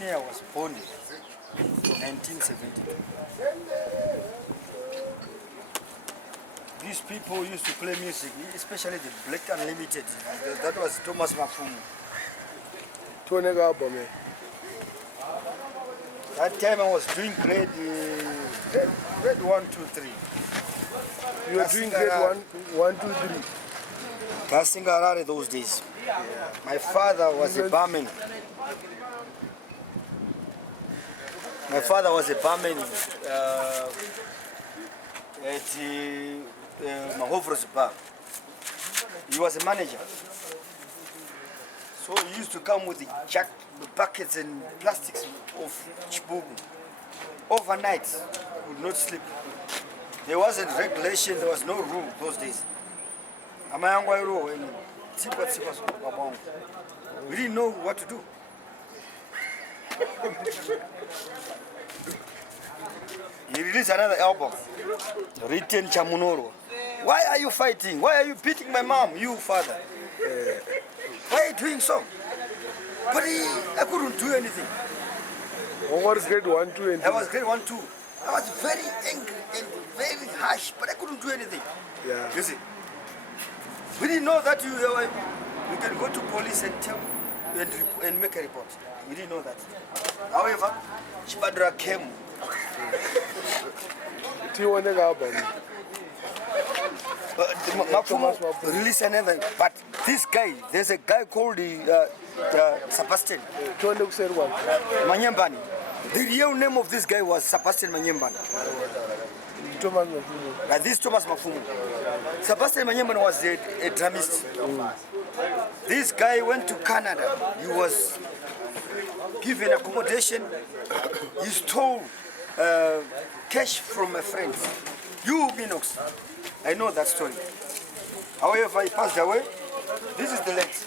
year I was born, 1970. These people used to play music, especially the Black Unlimited. That was Thomas Mafumu. That time I was doing grade 1, 2, 3. You were doing grade 1, 2, 3? Casting Harare those days. Yeah. My father was a barman. My father was a barman at Mahovro's bar. He was a manager. So he used to come with the buckets and plastics of chibugu. Overnight, would not sleep. There wasn't regulation, there was no rule those days. We didn't know what to do. He released another album, written Chamunoro. Why are you fighting? Why are you beating my mom, you father? Why are you doing so? But I couldn't do anything. What was grade 1, 2, and 3? I was grade 1, 2. I was very angry and very harsh, but I couldn't do anything. Yeah. You see? We didn't know that you can go to police and tell and make a report. We didn't know that. However, Chibadra came. Mafumo released another, but this guy, there's a guy called Sebastian Manyembani. The real name of this guy was Sebastian Manyembani. This Thomas Mafumo. Sebastian Manyembani was a drummist. This guy went to Canada. He was given accommodation. He stole cash from a friend. You, Minox. I know that story. However, he passed away. This is the legs.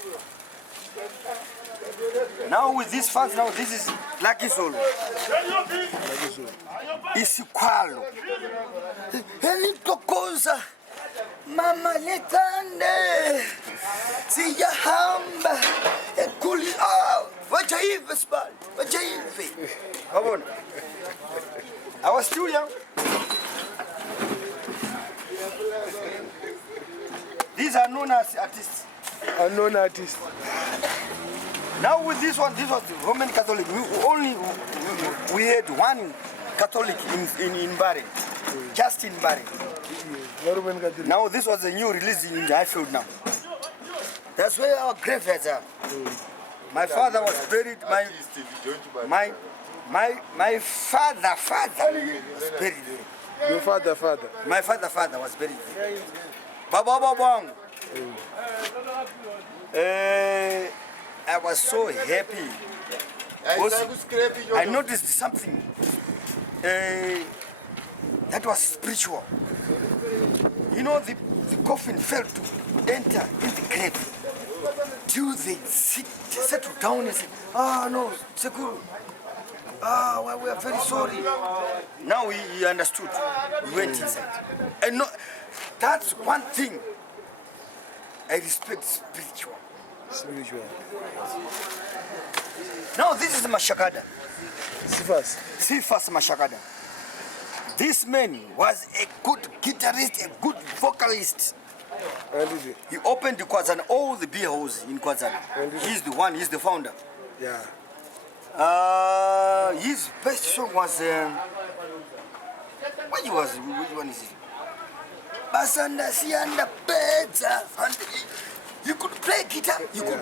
Now with these funds, now this is Lucky Zulu. Isikwalo. Elitokoza. Mama letande. Siyahamba. Ekuli. Wachaive spal. Wachaive. I was too young. These are known as artists. Unknown artists. Now with this one, this was the Roman Catholic. We had one Catholic in Mbare, just in Mbare. Now this was a new release in the Highfield now. That's where our graveyards are. My father was buried. My father was buried there. Your father? My father was buried there. Baba. I was so happy. I noticed something that was spiritual. You know, the coffin fell to enter in the grave. Till they settled down and said, no, Sekuru. We are very sorry. Now he understood. We went inside. And no, that's one thing. I respect spiritual. Now this is Mashakada. Sifas Mashakada. This man was a good guitarist, a good vocalist. He opened the Kwazan, all the beer halls in Kwazan. He's the one, he's the founder. Yeah. His best song was which one is it? Basanda Sianda Beza. You could play guitar, you could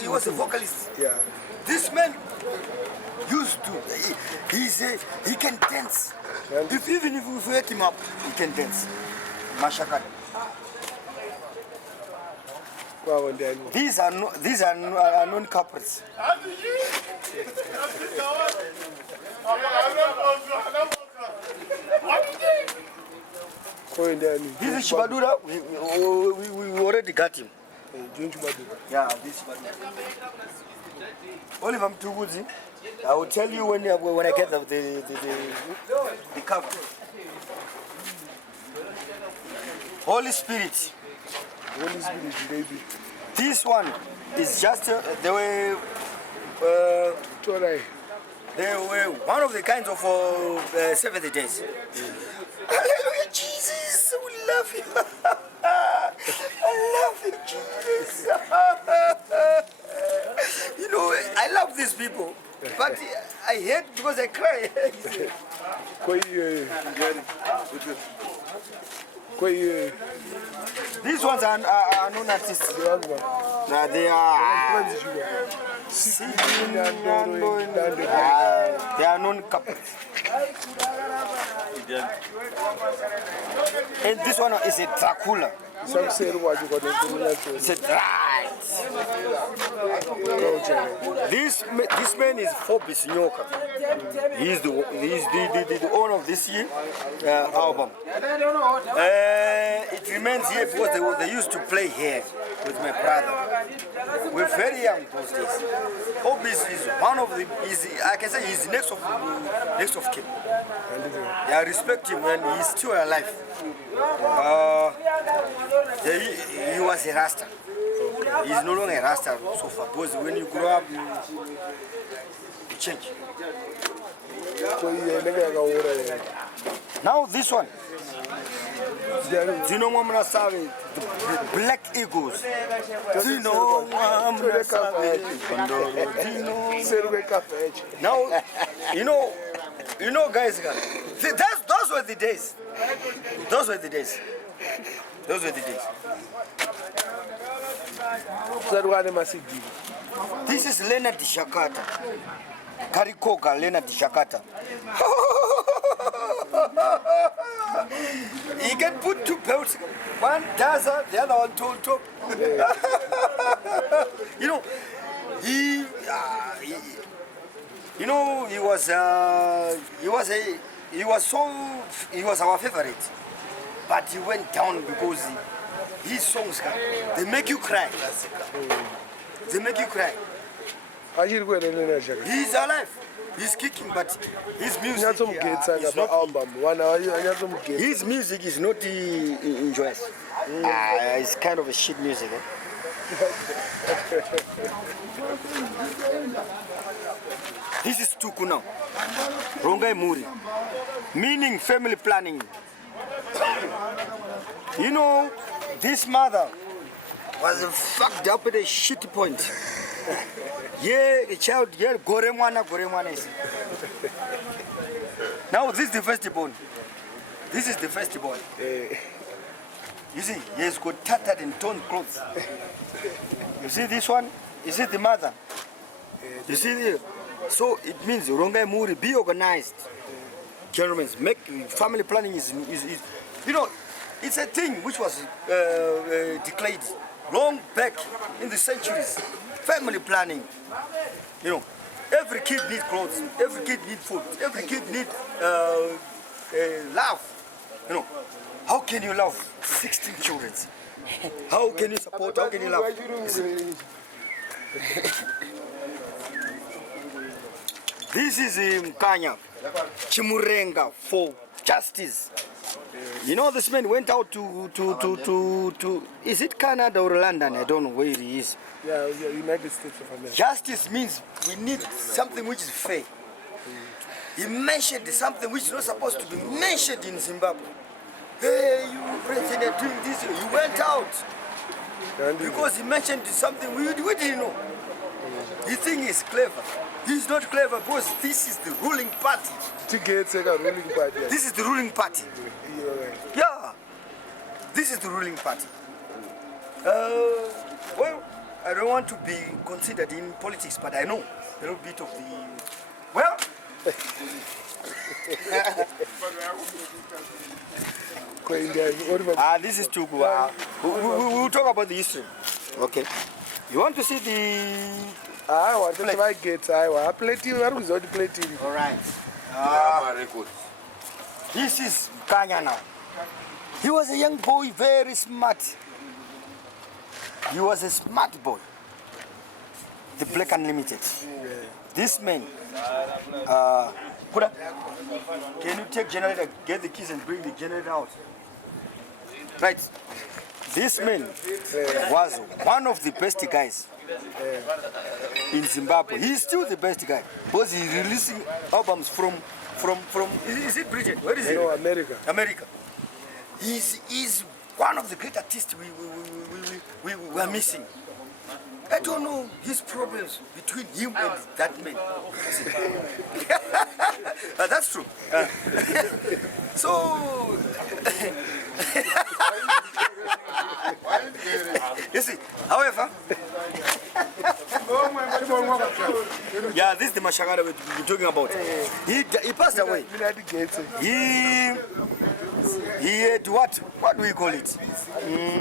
he was a vocalist. Yeah. This man used to he can dance. Even if we wake him up, he can dance. Mashakada. These are known culprits. This is Shibadura. We already got him. Yeah, this Shibadura. Oliver Mtuguzi. I will tell you when I get the cover. Holy Spirit. Holy Spirit, baby. This one is just the way They were one of the kinds of 70 days. Hallelujah, Jesus, we love you. I love you, Jesus. You know, I love these people, but I hate because I cry. These ones are known artists. They are they are known couples. And this one is a Dracula. It's a right. This man is Forbes Nyoka. He's the owner of this year album. It remains here because they used to play here with my brother. We're very young those days. Forbes is one of the. I can say he's next of kin. I respect him and he's still alive. He was a Rasta. He's no longer a Rasta so far because when you grow up, you change. Now this one. Do you know what I'm saying? The Black Eagles. Do you know what I'm saying? Now, you know, guys, those were the days. Those were the days. Those were the days. This is Leonard Shakata. Karikoga Leonard Shakata. He can put two belts, one Daza, the other one top. He was our favorite, but he went down because his songs they make you cry. They make you cry. He's alive. He's kicking, but his music is not. His music is not enjoyous. It's kind of a shit music. This is Tuku now. Rongai Muri. Meaning family planning. You know, this mother was fucked up at a shitty point. Yeah, the child, yeah, Goremwana is. Now this is the firstborn. This is the firstborn. You see, he has got tattered and torn clothes. You see this one? Is it the mother? You see, so it means Rongai Muri, be organized. Gentlemen, make family planning is you know, it's a thing which was declared long back in the centuries. Family planning, you know, every kid needs clothes, every kid needs food, every kid needs love. You know, how can you love 16 children? How can you support? How can you love? This is Mkanya Chimurenga for justice. You know, this man went out to is it Canada or London? I don't know where he is. Yeah, United States of America. Justice means we need something which is fair. He mentioned something which is not supposed to be mentioned in Zimbabwe. Hey, you president doing this. You went out because he mentioned something we didn't know. You think he's clever. He's not clever because this is the ruling party. This is the ruling party. Yeah, this is the ruling party. Well, I don't want to be considered in politics, but I know a little bit of the... Well... This is Tugu. We will talk about the history. Okay. You want to see the... I want to get I play TV. All right. This is Kanya now. He was a young boy, very smart. He was a smart boy. The Black Unlimited. This man, Kuda, can you take generator, get the keys and bring the generator out? Right. This man was one of the best guys in Zimbabwe. He's still the best guy because he's releasing albums from is it Britain? Where is it? No, America. America. He's one of the great artists we are missing. I don't know his problems between him and that man. That's true. So, you see, however, yeah, this is the Mashagara we're talking about. He passed away. He had what do we call it?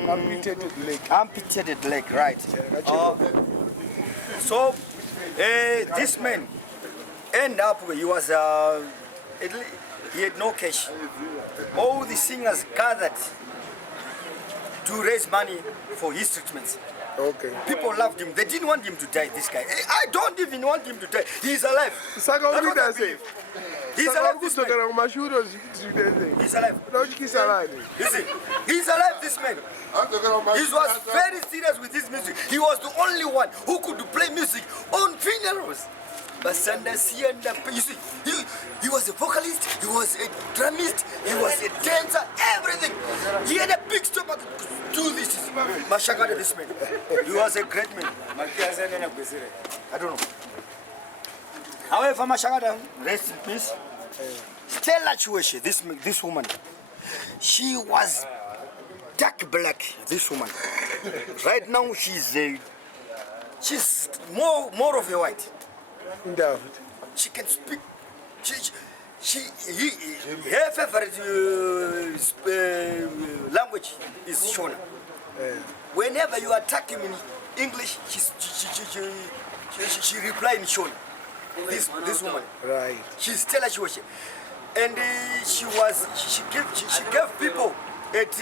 Amputated leg. Amputated leg, right. So this man ended up, he had no cash. All the singers gathered to raise money for his treatments. Okay. People loved him. They didn't want him to die, this guy. I don't even want him to die. He's alive. That's what I believe. He's alive, this man. He's alive. He's alive. You see, he's alive, this man. He was very serious with his music. He was the only one who could play music on funerals. You see, he was a vocalist, he was a drummist, he was a dancer, everything. He had a big stomach to do this. Mashagada, this man. He was a great man. I don't know. However, Mashagada, rest in peace. Stella Chueshe, this woman, she was dark black, this woman. Right now, she's more of a white. She can speak. Her favorite language is Shona. Whenever you attack him in English, she reply in Shona. This woman. Right. She's Stella Chueshe. And she gave people at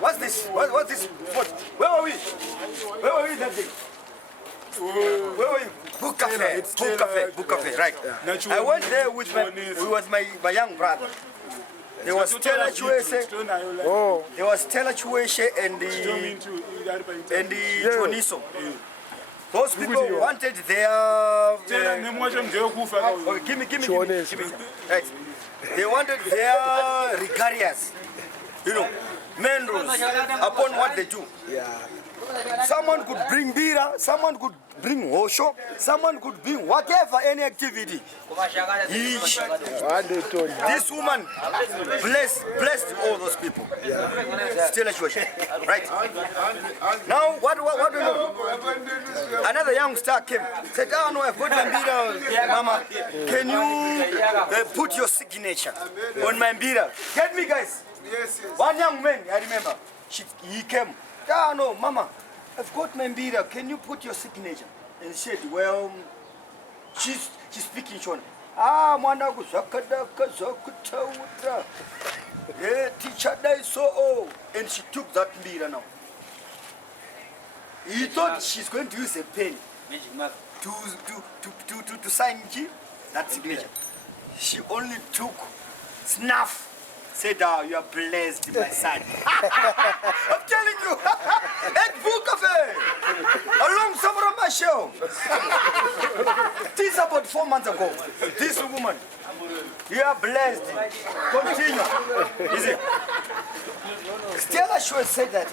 what's this? What's this spot? Where were we? Where were we that day? Where were you? Book cafe, right. Yeah. I went there with my young brother. There was Stella Chueshe. Oh. There was Stella Chueshe and the Choniso. Those people wanted their give me. Right. They wanted their regalias, mendros upon what they do. Yeah. Someone could bring bira, someone could bring hosho, someone could bring whatever, any activity. This woman blessed all those people. Yeah. Still a church, right? Now, what do you know? Another young star came, said, "Oh no, I've got my bira, Mama. Can you put your signature on my bira? Get me, guys." Yes. One young man, I remember, he came. "Ah no, Mama, I've got my mbira. Can you put your signature?" And she said, "Well, she's speaking Shona. Ah, mwana kuzakadaka zakutawutra. Yeah, teacher died so old." And she took that mbira now. He thought she's going to use a pen to sign that signature. She only took snuff. Said, "You are blessed, my son." I'm telling you, at Book Cafe, along Samrama show. This about 4 months ago. This woman, you are blessed. Continue. Is it? Stella Show said that,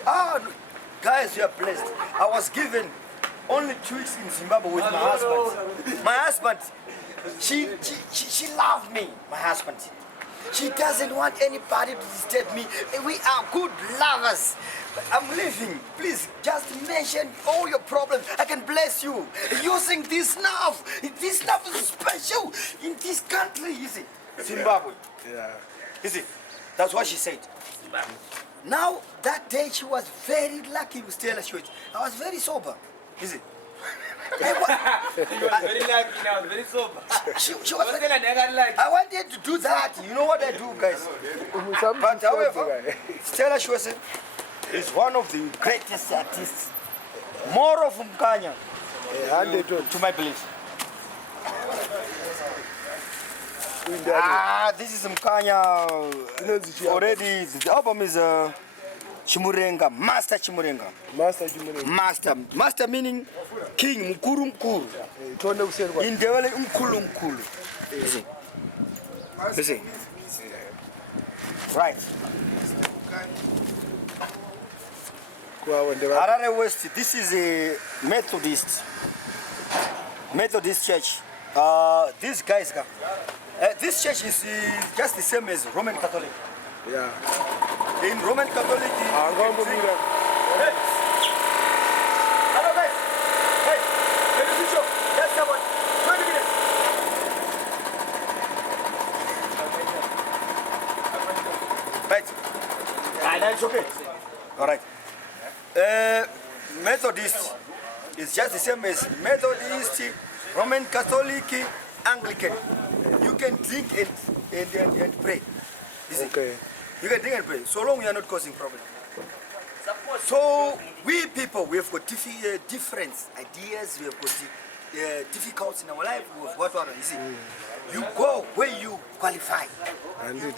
guys, you are blessed. I was given only 2 weeks in Zimbabwe with my husband. My husband, she loved me, my husband. She doesn't want anybody to disturb me. We are good lovers. I'm leaving. Please, just mention all your problems. I can bless you. Using this snuff. This snuff is special in this country, you see. Zimbabwe. Yeah. You see, that's what she said. Now, that day she was very lucky with Stella Show. I was very sober. You see. Very lucky now, very sober. She was I wanted to do that. You know what I do, guys? But however, Stella Show is one of the greatest artists. More of Mkanya, to my belief. This is Mkanya already. The album is Chimurenga, Master Chimurenga. Master meaning king, mkuru mkuru. In Ndebele mkulu mkulu. You see? Right. Harare West, this is a Methodist church. These guys, this church is just the same as Roman Catholic. Yeah. In Roman Catholic, hello guys. Hey, can you switch off? Just about 20 minutes. Right. It's okay. All right. Methodist is just the same as Methodist, Roman Catholic, Anglican. You can drink and pray. Okay. You can drink and pray, so long you are not causing problem. So we people, we have got different ideas, we have got difficulties in our life with whatever. You see, you go where you qualify.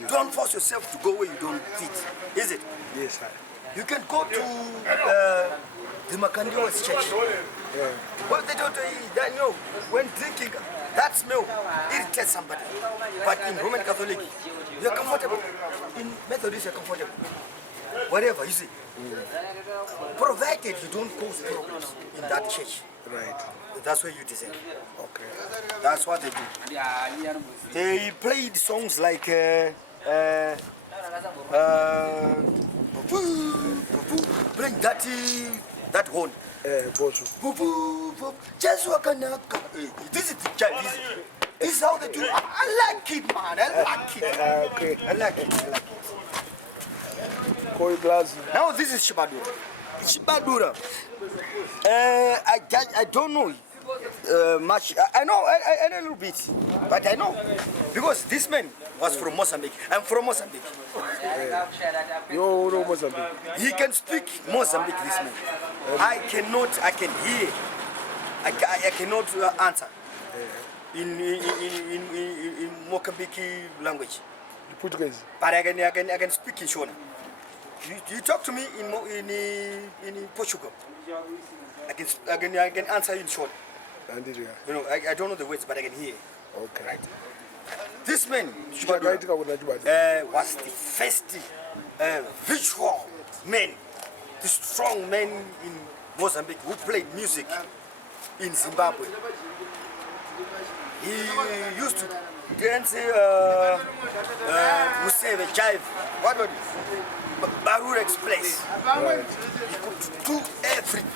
Don't force yourself to go where you don't fit. Is it? Yes, sir. You can go to the Makandios church. Yeah. What they don't know, when drinking, that smell irritates somebody. But in Roman Catholic, you are comfortable. In Methodist, you are comfortable. Whatever, you see. Provided you don't cause problems in that church. Right. That's where you deserve. Okay. That's what they do. They played songs like playing that horn. Just this is the child. This is how they do. I like it, man. I like it. Okay. I like it. Now this is Shibadura. Shibadura. I don't know much. I know a little bit, but I know because this man was from Mozambique. I'm from Mozambique. You know Mozambique. He can speak Mozambique. This man. I can hear. I cannot answer in Mozambique language. Portuguese. But I can speak in Shona. You talk to me in Portugal. I can answer you in short. You know, I don't know the words, but I can hear. Okay. Right. This man was the first visual man, the strong man in Mozambique who played music in Zimbabwe. He used to dance Museve jive. What was it? Barur Express. Right. He could do everything.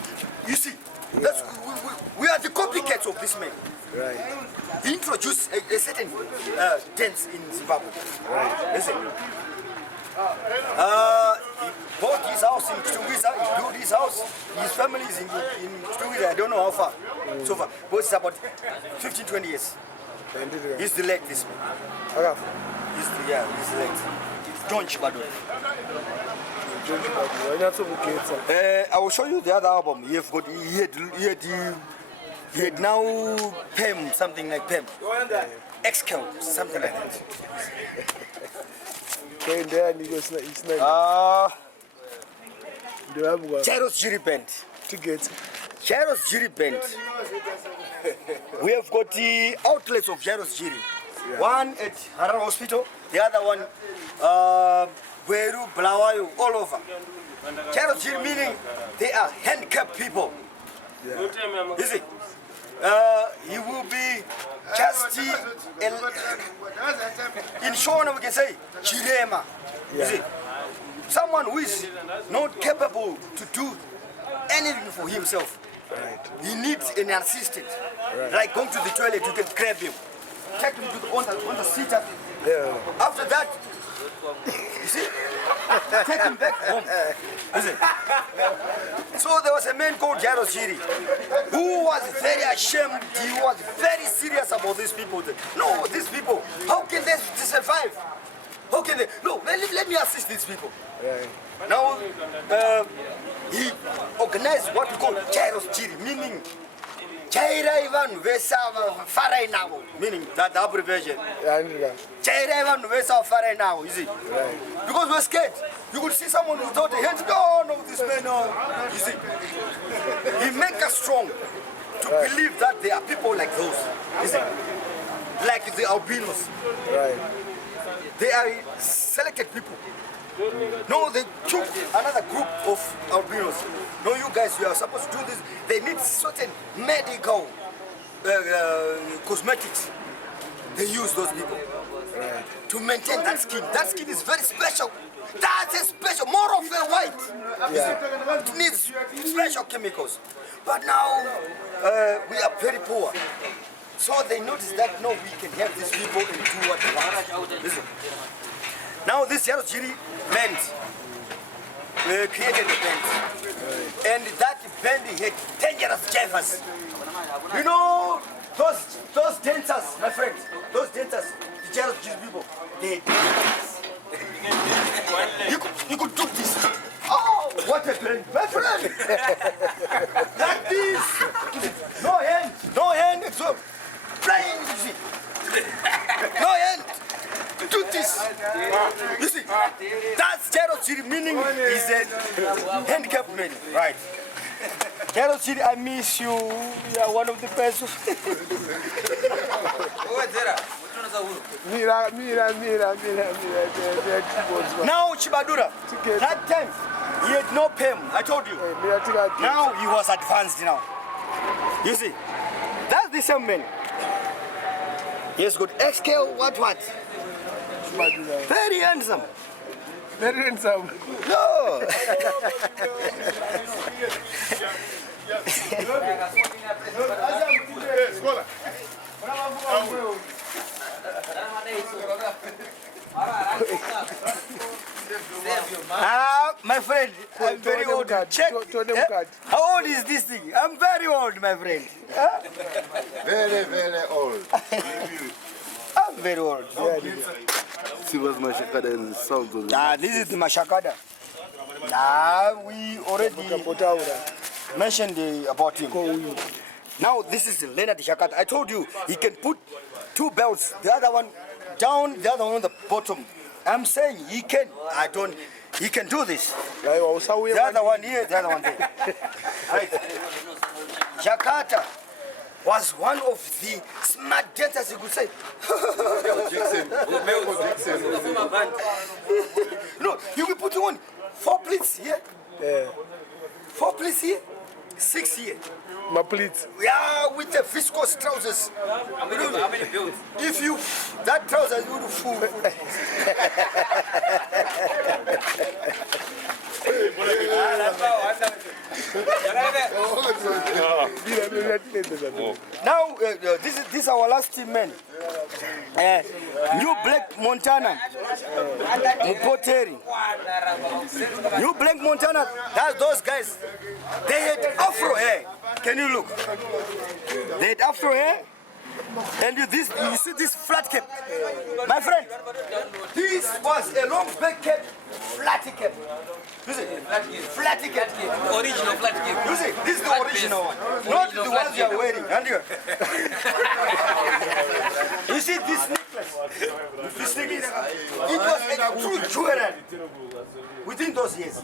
You see, that's, we are the copycats of this man. Right. He introduced a certain dance in Zimbabwe. Right. Listen. He bought his house in Chitungwiza, he built his house, his family is in Chitungwiza, I don't know how far, so far, but it's about 15-20 years. He's the leg, this man. He's the leg. John Chibado. I will show you the other album. He had now PEM, something like PEM. Excal, something like that. Jairus Jury Band. Jairus Jury Band. We have got the outlets of Jairus Jury. Yeah. One at Harare Hospital, the other one Gweru, Blawayo, all over. Jairus Jury meaning they are handicapped people. Yeah. You see? He will be just in Shona we can say Chirema. You see? Someone who is not capable to do anything for himself. Right. He needs an assistant. Right. Like going to the toilet, you can grab him. Take him to on the seat. Yeah. After that, you see, take him back home. You see? So there was a man called Jairus Jury who was very ashamed. He was very serious about these people. No, these people, how can they survive? How can they? No, let me assist these people. Right. Now, he organized what we call Jairus Jury, meaning Tyre vanhu vesava farai navo, meaning that the abbreviation. Tyre vanhu vesava farai navo, you see. Right. Because we're scared. You could see someone without a hand, no, this man, no. You see. He make us strong to believe that there are people like those. You see. Like the albinos. Right. They are selected people. No, they took another group of albinos. No, you guys, you are supposed to do this. They need certain medical cosmetics. They use those people to maintain that skin. That skin is very special. That's a special, more of a white. Yeah. It needs special chemicals. But now we are very poor. So they noticed that no, we can have these people and do what they want. Listen. Now this Yarojiri band created a band. And that band had dangerous drivers. You know those dancers, my friend, those dancers, the Yarojiri people, they dance. You could do this. Oh, what a band, my friend! Like this. No hand, so flying, you see. No hand. Do this. You see, that's Yarojiri, meaning is a handicapped man, right? Yarojiri, I miss you. You are one of the best. Wedzera. Mira. Now Chibadura, that time he had no pen, I told you. Now he was advanced now. You see, that's the same man. He has got XK, what? Very handsome. Very handsome. No. My friend, I'm very old. Check. How old is this thing? I'm very old, my friend. Very old. I'm very old. See what's my shakada in the sound of This is the mashakada. We already mentioned about him. Now this is Leonard Shakata. I told you he can put two belts, the other one down, the other one on the bottom. I'm saying he can. He can do this. The other one here, the other one there. Right. Shakata was one of the smart dancers, you could say. No, you can put on 4 pleats here. 4 pleats here. 6 here. My pleats. Yeah, with the viscose trousers. How many builds? If you, that trousers, you would fool. Now, this is our last team, man. New Black Montana, Mupoteri. New Black Montana, that's those guys. They had afro hair. Can you look? They had afro hair. And you see this flat cap. My friend, this was a long back cap, flat cap. You see? Flat cap. Original flat cap. You see, this is the original one. Not the ones you are wearing. And you see this necklace? This necklace? It was a true jewelry within those years.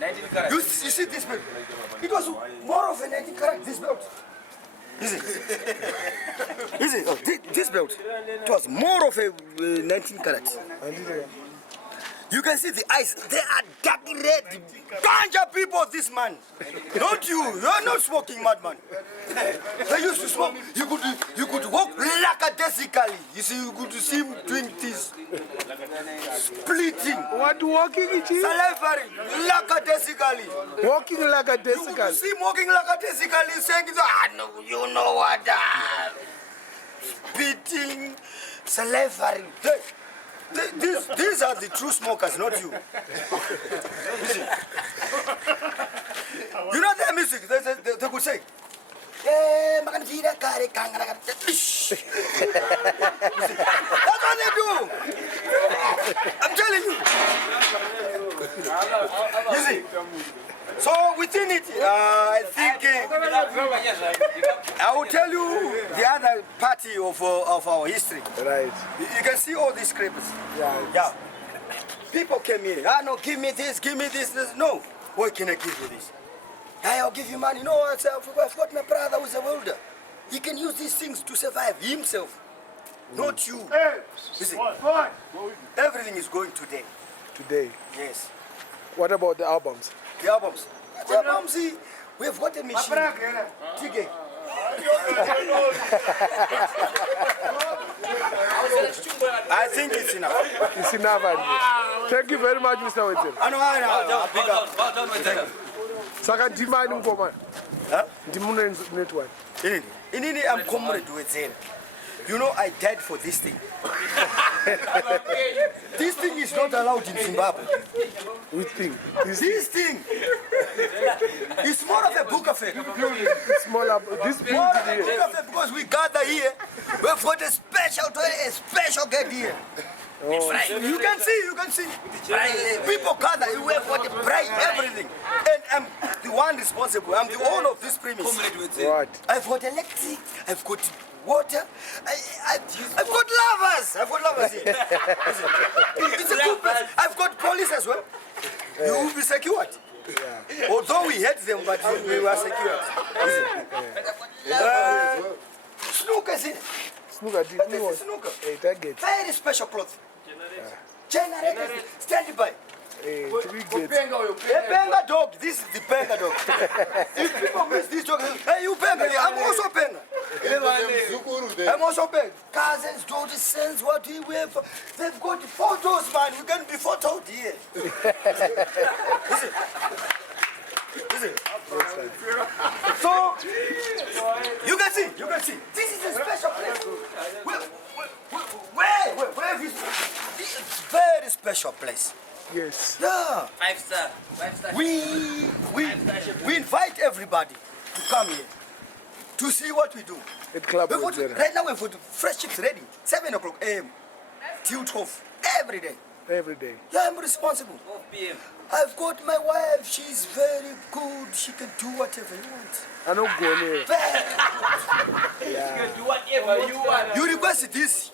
19 carats. You see this belt? It was more of a 19 carat, this belt. Is it? Oh, this belt, it was more of a 19 carats. You can see the eyes, they are dark red. Ganja people, this man. Not you are not smoking, madman. They used to smoke. You could walk lackadaisically. You see, you could see him doing this. Splitting. What walking it is? Salivary, lackadaisically. Walking like a You could desical. see him walking lackadaisically, saying, no, you know what? Spitting, salivary. These are the true smokers, not you. You know their music, they could say, that's what they do. I'm telling you. You see, So within it, I think I will tell you the other party of our history. Right. You can see all these scripts. Yeah. People came here. No, give me this, give me this. No, what can I give you this? I'll give you money. No, I've got my brother who's a welder. He can use these things to survive himself, not you. Listen, everything is going today. Today. Yes. What about the albums? The albums. The albums, see, we have got a machine. Tige. I think it's enough. It's enough. Thank you very much, Mr. Wedzera. I know. Bow down, Wedzera. Saka ndimani mkoma? Ndimune network. Inini, I'm comrade to Wedzera. You know, I died for this thing. This thing is not allowed in Zimbabwe. Which thing? This thing. It's more of a book affair. It's smaller. This More of a building book here. affair because we gather here. We've got a special toilet, a special gate here. You can see. People gather, we have got a bright everything. And I'm the one responsible. I'm the owner of this premise. What? I've got electric, I've got water, I've got lovers. I've got lovers here. It's a good place. I've got police as well. You will be secured. Yeah. Although we hate them, but we were secured. Snooker is in it. Snooker, What is snooker? Hey, that gate. Very special cloth. Generators, stand by. Hey, 3 gates. The Benga dog, this is the Benga dog. If people miss this dog, hey, you Benga, I'm also Benga. I'm also Benga. Cousins, daughters, sons, what we have. They've got photos, man. You can be photoed here. Listen. So, you can see. This is a special place. Where have you seen? This is a very special place. Yes. Yeah. 5-star. We invite everybody to come here to see what we do. At Club Right Wedzera. now we've got fresh chips ready. 7 o'clock a.m. till 12 every day. Every day. Yeah, I'm responsible. 12 p.m. I've got my wife. She's very good. She can do whatever you want. I don't go near. You can do whatever you want. You requested this.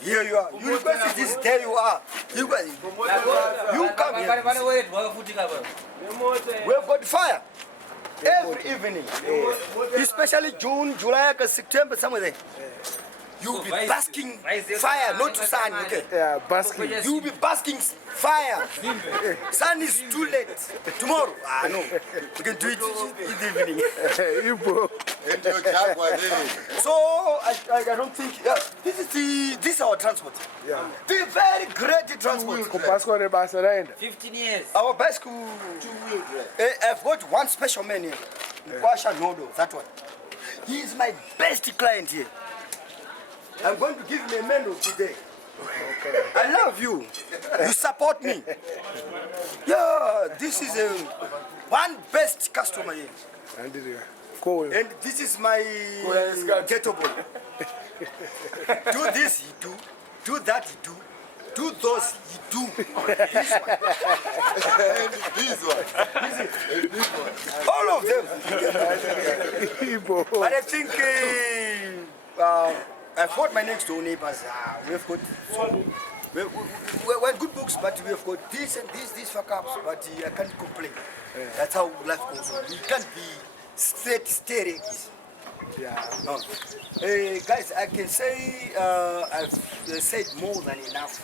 Here you are. You requested this. There you are. You come here. We've got fire every evening, especially June, July, August, September, somewhere there. You'll be basking fire, not sun, okay? Yeah, basking. You'll be basking fire. Sun is too late. Tomorrow, no. We can do it in the evening. So, I don't think, this is our transport. Yeah. The very great transport. 15 years. Our bicycle, I've got one special man here. Nyado, that one. He is my best client here. I'm going to give him a medal today. Okay. I love you. You support me. Yeah, this is one best customer here. Cool. And this is my ghetto boy. Do this, he do. Do that, he do. Do those, he do. This one. And this one. All of them. But I think I've got my next door neighbors. We've got we're good books, but we have got this and these fuck ups. But I can't complain. That's how life goes on. We can't be straight. Yeah. No. Guys, I can say I've said more than enough.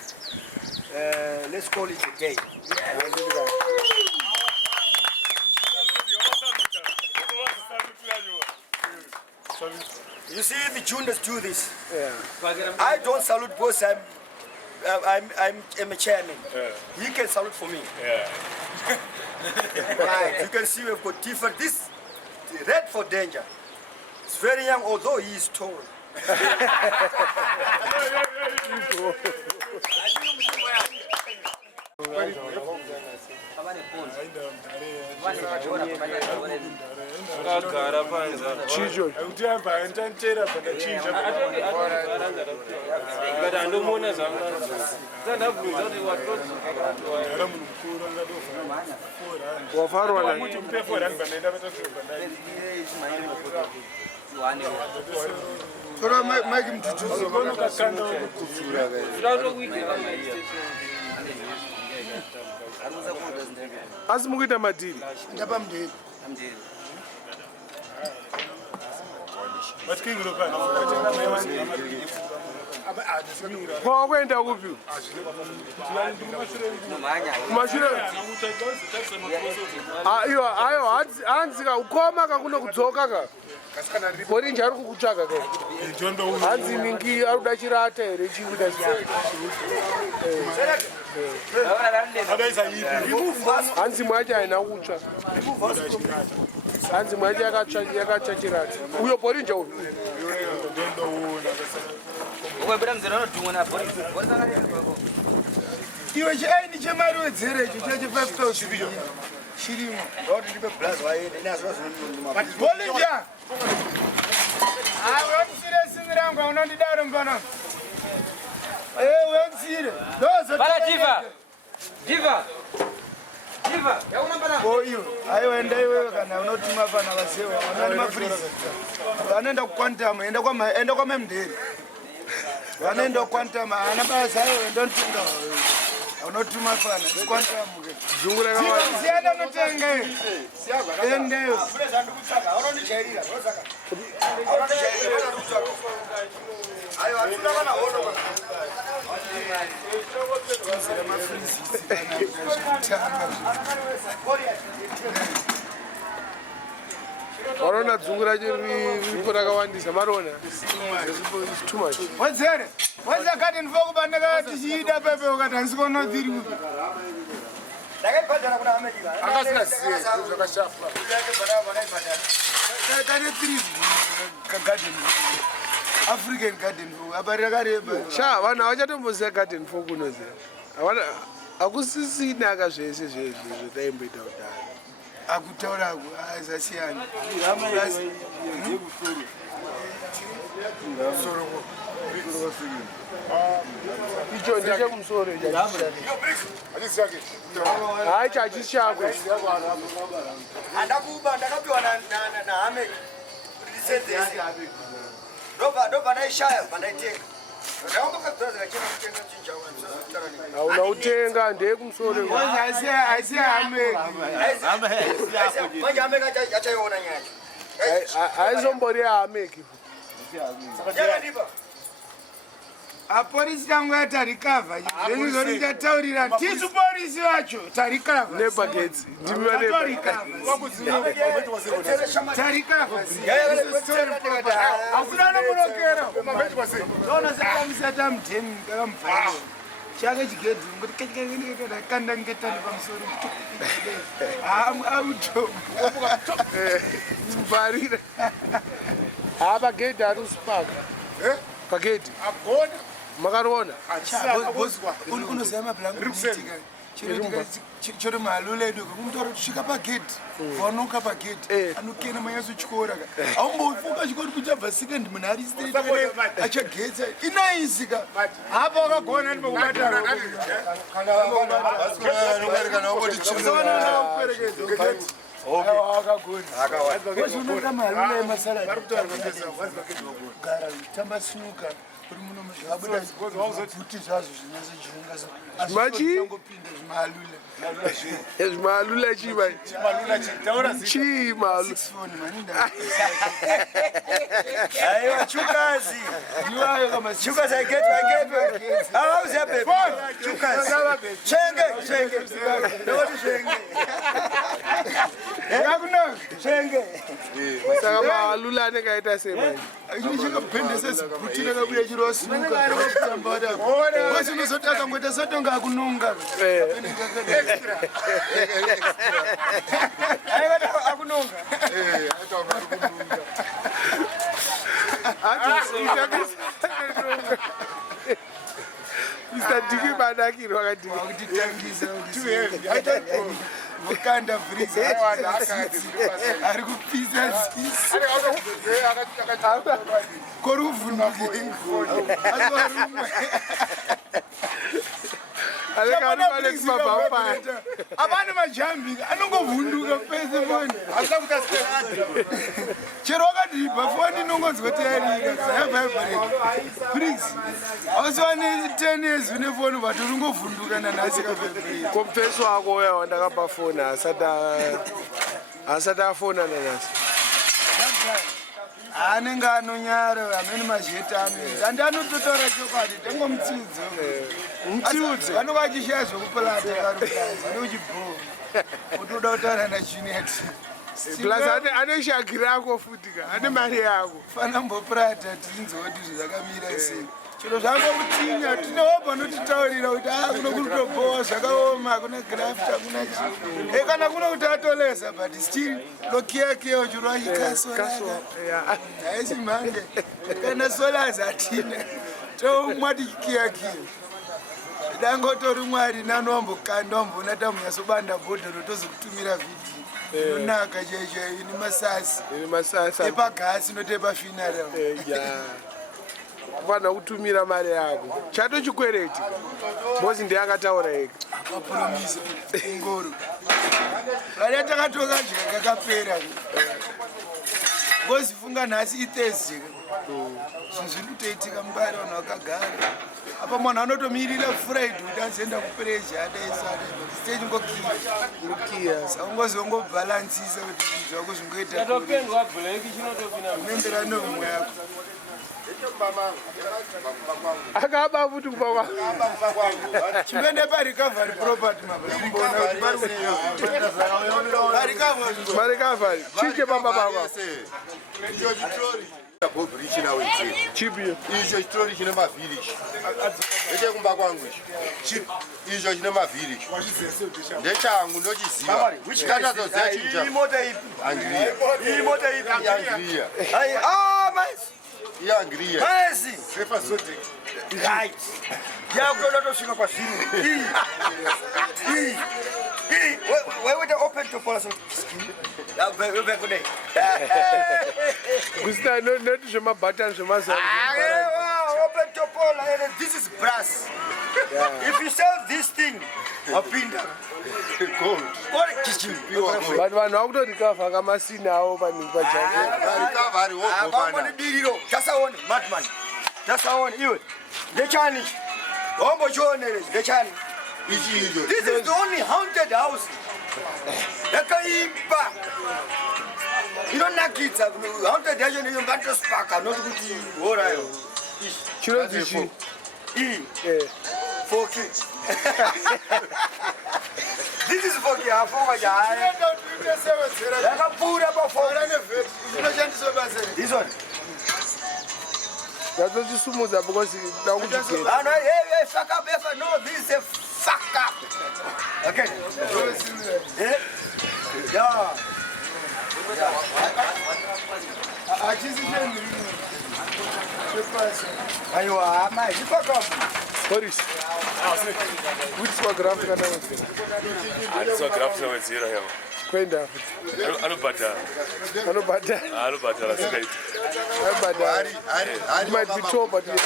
Let's call it a day. You see, the juniors do this. Yeah. I don't salute because I'm a chairman. He can salute for me. Right. You can see we've got different. This red for danger. It's very young, although he is tall. Asi mukuita madili. Ndapamdeli. Kwa kwenda kupi? Kumashure. Ayo hanzika ukoma kakuno kudzoka ka. Bori njari kukutsvaka ka. Hanzi mingi aruda chirata here chiuda hanzi mwacho haina kutsva. Hanzi mwacho yakatsva chirata. Uyo bori njau. Iwe chaini chemari wedzera icho chacho 5,000 chirimo. Ndoti ndipe plus waende nazo Bolinja. Wekusire singi rangu unondidaro mbona. Wekusire. Dozo. Bala Diva. Yauna bana. Boyo. Ayo enda iwe kana unotuma pana vasewa. Vanani mafreeze. Vanoenda kuquantum, enda kwa memdeli. Vanoenda kuquantum, ana basa ayo ndontinga. Unotuma pana, quantum. Zungura kama. Siana notenga. Endeyo. Ayo atuna bana hono. Varona dzungura ripo rakawandisa marona. It's too much. Wedzera. Wedzera garden for kubandaka tichiida pepe ukati handisikono dziri upi. Ndakaipadana kuna America. Akasina siye zvakashafwa. Kane 3 garden. African garden for abarira kareba. Sha vanhu havachatomboziva garden for kunoziva. Havana hakusisina akazvese zvaimboita kudhara. Akutaura azasiyana. Icho ndechekumusoro haicho hachisi chako. Andakuba ndakapiwa na Ahmed. Lisenzesi. Ndoba naishaya pandaitenga. Hauna utenga ndekumusoro. Haisi Ahmed. Manje Ahmed achaiona nyaya. Haizombori Ahmed. Yakadiba. Apolisi tangu yatarikava. Zvenyu zori chataurira tisu polisi wacho tarikava. Nebagets. Ndimi vane. Tarikava. Hakuna nomurokera. Ndona saka musata mutemi ndakamubvara. Chake chigedhi ngoti kanda ngetani pamusoro. Auto. Mbarira. Bagedhi ari kusipaka. Bagedhi. Agona. Makarona. Unoziva mapulanga kumitika. Chiri malule edu kumutaura kusvika pagedhi. Vanoka pagedhi. Anokena manyaso chikora. Aumbofunga chikora kuchabva second munhari street. Achagetsa. Inaisika. Hapa wakagona ndibokubata. Wazvinoita malule emasala. Gara tamba snuka. Abuda kuti zvazvo zvinyaso Machi? ngopinda zvimalula. Zvimalula chiba. Chimalu. Aiwa chukazi. Ndiwayo kama chukazi I get. How is that baby? Chukazi. Chenge. Ndoti chenge. Yakuno chenge. Saka malula anekaita sema. Ichika pendesa zikutira kabuya chirosnuka. Kwasi unozotaka ngoita sotonga akunonga. Extra. Aiwa akunonga. Mr. Diki Badaki wakati wakutitangisa Mukanda freezer. Ari kupisa sisi. Koruvunduke. Abana majambi anongovhunduka pese foni. Chero wakadripa foni inongonzwa tayarika. Please. Awaswani 10 years une foni but uringovhunduka nanhasi kafebreyi. Kompeso wako uya wandakapa foni asati afona nanhasi. Anenge anonyara amene mazhetano andi anototaura chokwadi tangomutsiudza mutsiudze vanenge vachishaya zvokupulata karupasa ndochibhoo kutoda kutaura nachineti plus aneshagira ako futika ane mari yako fana mbopurata tinzoti zvakamira sei chero zvangomutinya tinewobva notitaurira kuti kuno kuri kutobhowa zvakaoma kuna graft hakuna chii kana kuno kuti atolesa but still lokiyakiya uchiro achikasolaa haisi mhange kana solas hatina toumwa tichikiyakiya zvidangotori mwari nanombokanda wambona tamunyasobanda bhodhoro tozokutumira vhidhiyo inonaka chaizvo ine masasi epagasi notepafinara kufana kutumira mari yako chato chikwereti bosi ndiye akataura ega akapromisa ngoro mari yatakatoka jeka kakapera bosi funga nhasi itezi zvinhu zviri kutoitika Mbare vanhu vakagara apa munhu anotomirira friday kuti azoenda kupureja adaisaateji ngokiya saungozongobhalansisa kuti zvinhu zvako zvingoita unoenderana neumwe yako akaba futhi kuba chimende parecovery property mabona parecovery chike baba baba chipi icho chitori chine mavhirichi nechekumba kwangu icho chine mavhirichi ndechangu ndochiziva katadzoziva chinhu Angria. Mazi. Right. Yakutola tosvika pazvinhu. Wewe the open to policy. Yakuba kudai. Kusita not zvemabuttons zvemazana. Open to policy. This is brass. If you sell this thing, apinda. Gold. But vanhu vakutorikavha kamasini avo panhu pajavarikavhari wogofanaadiriro tasaone madman tasaone iwe ndechani wambochionere ndechani this is the only haunted house yakaimba inonakidza haunted yacho niyo ngatospaka noti kuti horayo chinonzi chi 4K. This is for you. For you. This one. That's what you sumo that because now we just get. Hey, fuck up, no, this is a fuck up. Okay. Yeah. Aywa, ama, you fuck up. Boris. Which one graphic and Wedzera? This one graphic and Wedzera here. Kwenda. Anobata. It might be tall, but it's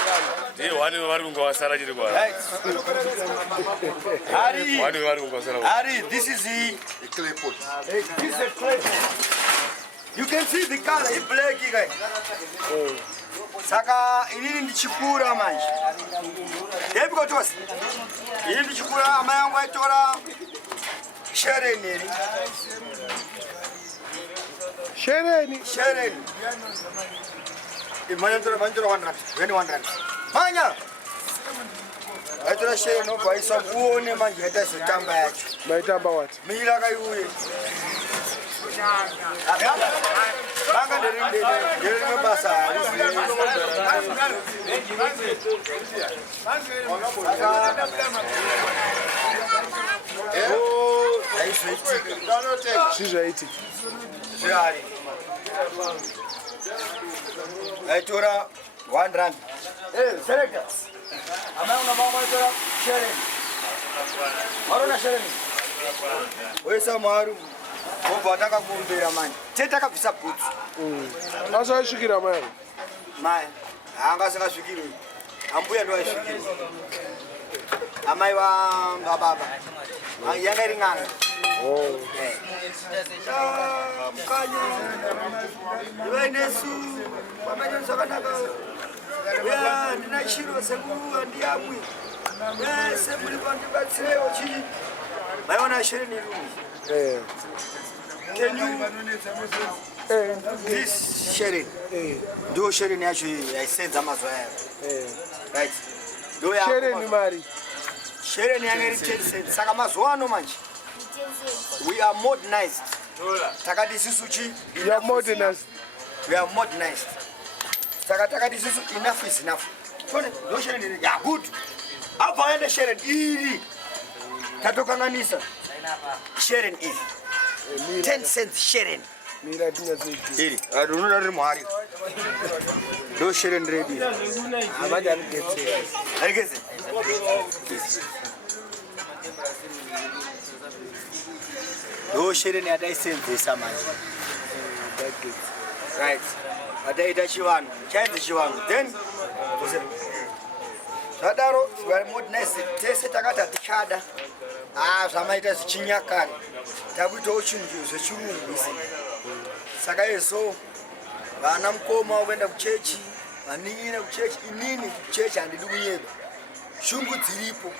one Wasara. Ari, this is the clay pot. This is a clay pot. You can see the color, it's black guy. Saka ini ndichikura manje. Hebu kotosi. Ini ndichikura amayangu aitora shereni. Shereni. Imanya tora 100. When 100. Manya. Aitora shereni no kwaisa uone manje hata sitamba yacho. Maitamba what? Mila kayuye. Banga nderinde basa. Aitora 1 rand. Hey, selectors. Amanga mama aitora sharing. Marona sharing. Wesa maru. Boba takakumbira manje. Tetakabvisa boots. Asashikira mai. Mai. Anga sakasvikira. Ambuya ndo aisvikira. Amai va baba. Yanga ringanga. Oh. Mkanya. Iwenesu. Pamene sakanaka. Ya, ndina chiro sekuru andiyamwi. Yes, muri pandibatsirewo chi. Maiona shere ni room. Can you this sharing? Do sharing actually I said zamazwa. Right. Do ya Sharing ni mari. Sharing yange 10 cents. Saka mazwano manje. We are modernized. Takati sisuchi. You are modernized. We are modernized. Takati susu enough is enough. Do sharing ni ya good. Apa ende sharing ili. Tatokanganisa. Sharing is 10 cents sharing. Mira tinha zetu. Ili. Adununa ri muhari. Do sharing ready. Amaja ngetse. Aligeze. Do sharing ya dai senzesa manje. Right. Adaita chivanhu. Chaita chivanhu. Then Zadaro, we are modernized. Tese takata tichada. Zvamaita zvichinyakara. Takuitawo chinhu zvechirungu isi. Saka izvo vana mukoma kuenda kuchechi, vanini kuchechi, inini kuchechi handidi kunyeba. Shungu dziripo.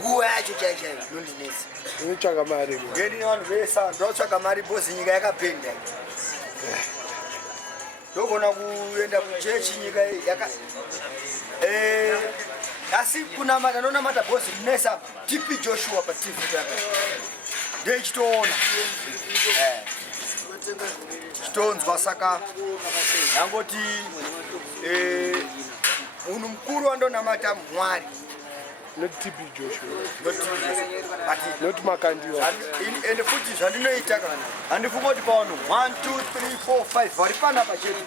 Nguva yacho chaicho inondinetsa. Unotsvaka mari. Ndini vanhu vese ndotsvaka mari bhozi nyika yakapenda. Ndogona kuenda kuchechi nyika yaka asi kunamata ndonamata bhozi nesa TP Joshua pa TV yaka. Ndechitoona. Chitonzwa saka yangoti munhu mukuru andonamata Mwari. Not TP Joshua. Not Makandiwa. And futi zvandinoita kana handifunga kuti pavanhu 1 2 3 4 5 vari panapa chete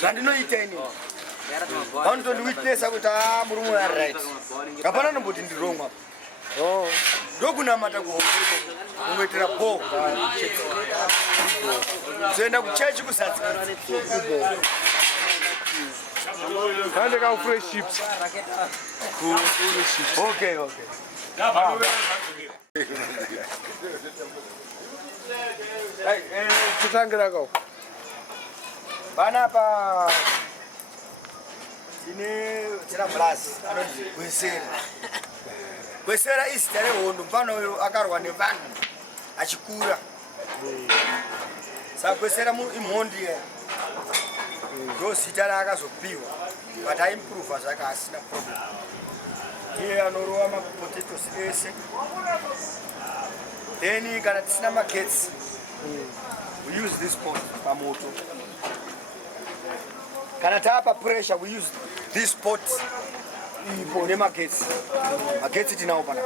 zvandinoita ini vanotondwitnessa kuti murume ari right hapana nomboti ndirongwa ndokunamata kungoitira bo zoenda kuchechi kuzadzi Hande ka fresh chips. Okay. Tutangira ko. Bana pa tine blast anonzi Wedzera. Wedzera isitare hondo pano uyo akarwa nevanhu achikura. Saka Wedzera imhondi ndozita raakazopiwa but aimprova zvaka asina problem. Iye anorowa mapotatoes ese. Then kana tisina magetsi we use this pot pamoto. Kana tapa pressure we use this pot nemagetsi. Magetsi tinawo pana.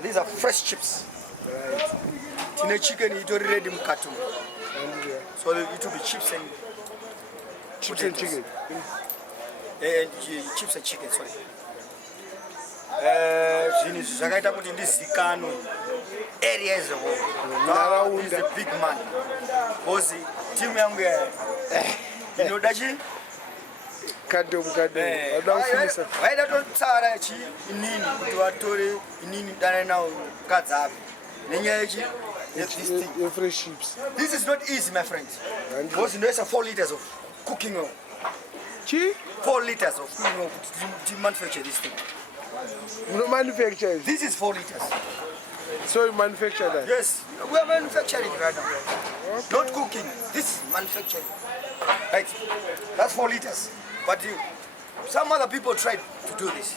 These are fresh chips. Right. Tine chicken itori ready mukati. So it will be chips and chicken. Chips and chicken, sorry. Zvinhu zvakaita kuti ndizikanwe area as a whole. Now is a big man. Because team yangu inoda chi kadom. vaida totsara chi inini kuti vatore inini dana nawo kadzapi nenyaya yechi. Fresh chips. This is not easy, my friend. Because you know it's 4 liters of cooking oil. 4 liters of cooking oil to manufacture this thing. You don't manufacture it? This is 4 liters. So you manufacture that? Yes, we are manufacturing right now. Okay. Not cooking. This is manufacturing. Right. That's 4 liters. But some other people tried to do this.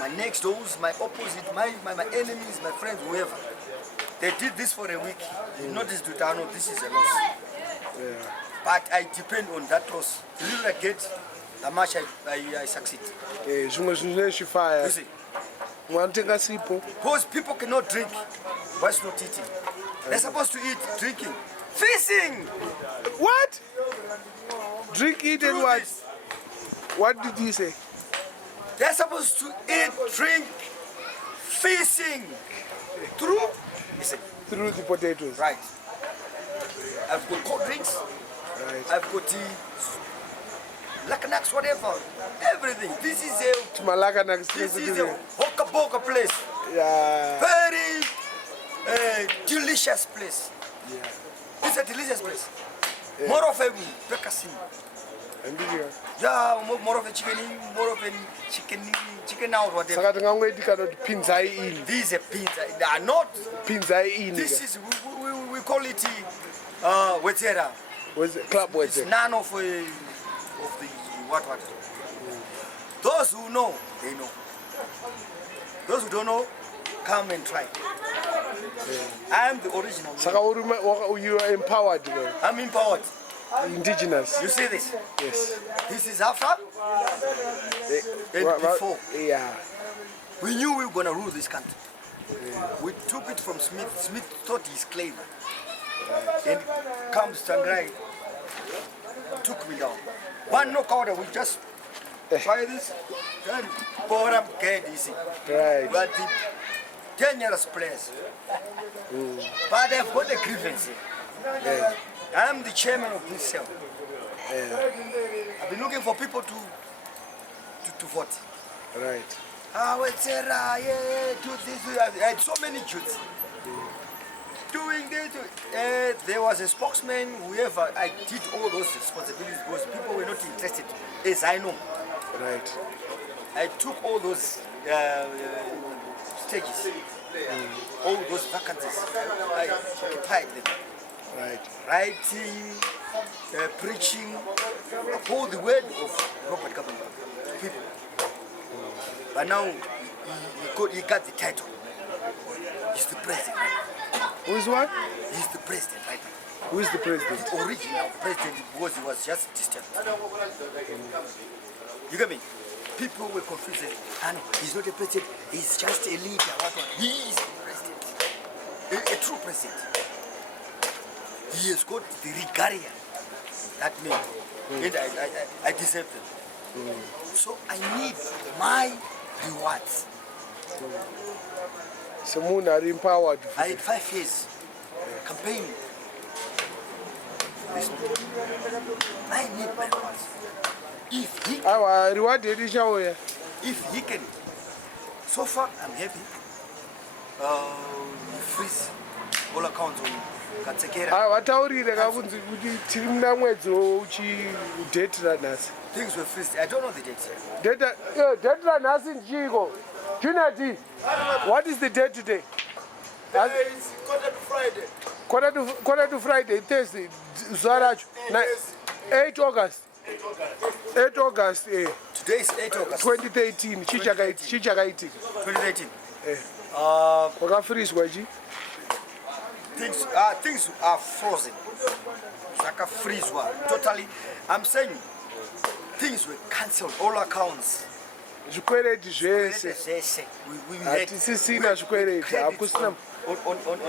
My next doors, my opposite, my enemies, my friends, whoever. They did this for a week. You notice that I know this is a loss. But I depend on that loss. The little I get, the much I succeed. You see? Because people cannot drink, what's not eating? They're supposed to eat, drinking, feasting. What? Drink, eat, and what? What did he say? They're supposed to eat, drink, fishing through, listen, through the potatoes. right. I've got cold drinks. Right. I've got tea, lakanaks, whatever, everything. This is a hoka boka place. Yeah. Very delicious place. Yeah. It's a delicious place. More of a Parkerson. And here. Yeah, more of a chicken out, whatever. Saka tingangoiti kana kuti pinzai in. These are pizza. They are not. Pinzai in. This is we call it Wedzera. Was club It's Wedzera. none of the what. Those who know, they know. Those who don't know, come and try. I am the original. Saka you are empowered. I'm empowered. Indigenous. You see this? Yes. This is after and before. Yeah. We knew we were going to rule this country. We took it from Smith. Smith thought he's clever. And comes Sangrai, took me down. One knockout, we just try this, then pour them, get easy. Right. But the dangerous players. But they've got a grievance. Yeah. I'm the chairman of this cell. Yeah. I've been looking for people to vote. Right. Wedzera, yeah, do this. I had so many youths doing this. There was a spokesman, whoever. I did all those responsibilities because people were not interested, as I know. Right. I took all those stages, all those vacancies. I occupied them. Right. Writing, preaching, uphold the word of Robert Gaffa to people. But now he got the title. He's the president. Who's what? He's the president right now. Who is the president? The original president because he was just disturbed. You get me? People were confused. And he's not a president, he's just a leader. He is the president. A true president. He has got the regalia that means. And I deserve them. So I need my rewards. Someone are empowered. I had 5 years campaigning. This I need my rewards. If he Our reward edition. if he can, so far I'm happy. Freeze all accounts on Katsekera. Vataurire kakunzi kuti tiri muna mwedzi uchidate ranhasi. Things were freezed. I don't know the date. Date ranhasi ndichiko. Junati, what is the date today? It's quarter to Friday. Quarter to Friday, Thursday, Zaracho. 8 August. 8 August, Today is 8 August 2013. Chichakaitika. 2018. Wakafreeze wachi? Things are frozen. Like a freeze one. Totally. I'm saying things were cancelled. All accounts. Zvikwereti zvese. Hatisisina zvikwereti. Hakusina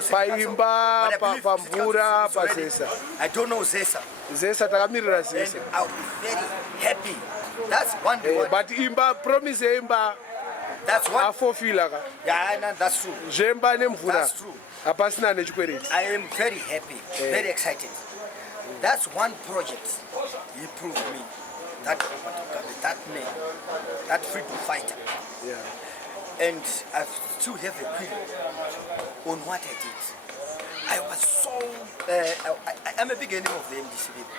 paimba, pamvura, pazesa. I don't know Zesa. Zesa takamirira And zesa. I'll be very happy. That's one reward. But imba, promise imba, That's one. afofila ka. Yeah, that's true. Zvemba nemvura. That's true. Hapasina nechikwereti. I am very happy, very excited. That's one project he proved me. That man, that freedom fighter. Yeah. And I still have a feeling on what I did. I was so, I'm a big enemy of the MDC people.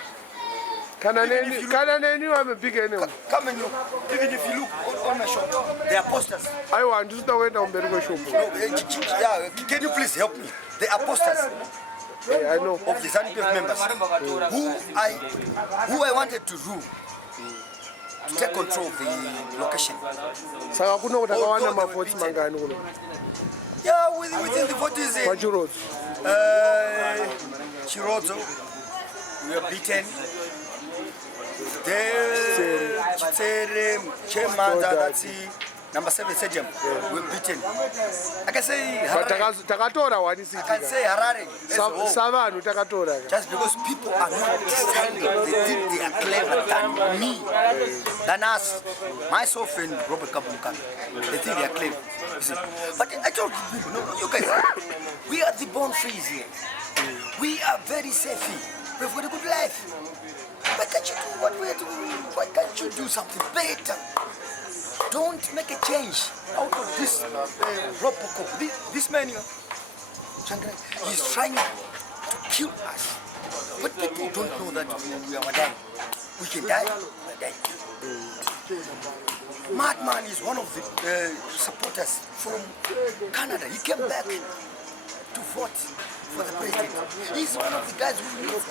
Kana neni I'm a big enemy. Come and look. Even if you look on my shop, there are posters. I want to start to go shop. Yeah, can you please help me? There are posters Yeah, I know. of the ZANU-PF members who I wanted to rule, to take control of the location. Saka kuno kutakawana mafoti mangani kuno. Yeah, within the 40s. Pachirodzi. Chodza, we were beaten. Tyre, Chimimba, that's number 7 stadium, we were beaten. I can say Harare. Takatora wani I city. can say Harare as a whole. Savanhu takatora. Just because people are not deciding, they think they are clever than me, than us, myself and Robert Gaffa. They think they are clever. But I told people, no, you guys, we are the born frees here. We are very safe here. We've got a good life. Why can't you do what we are doing? Why can't you do something better? Don't make a change out of this Robocop. This man here, he's trying to kill us. But people don't know that we are dying. We can die, we are dying. Madman is one of the supporters from Canada. He came back to vote for the president. He's one of the guys who needs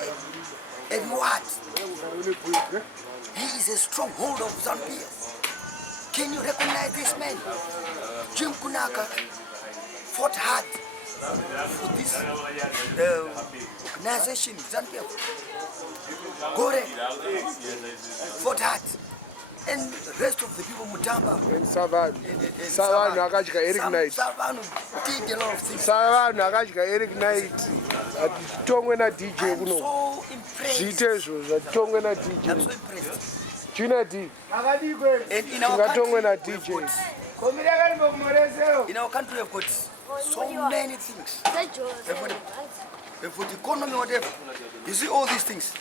a reward. He is a stronghold of Zambia. Can you recognize this man? Jim Kunaka fought hard for this organization, Zambia. Gore fought hard. And the rest of the people, Mutamba. And Savanu akachika Eric Knight. Savanu did a lot of things. Savanu akachika Eric Knight. Atitongwe na DJ I'm kuno. so impressed. Zvitezvo zvatongwe na I'm DJ. so impressed. China D. And in our Tingatongwe na country, DJ. in our country, we've got so many things. We've got economy, whatever. You see all these things.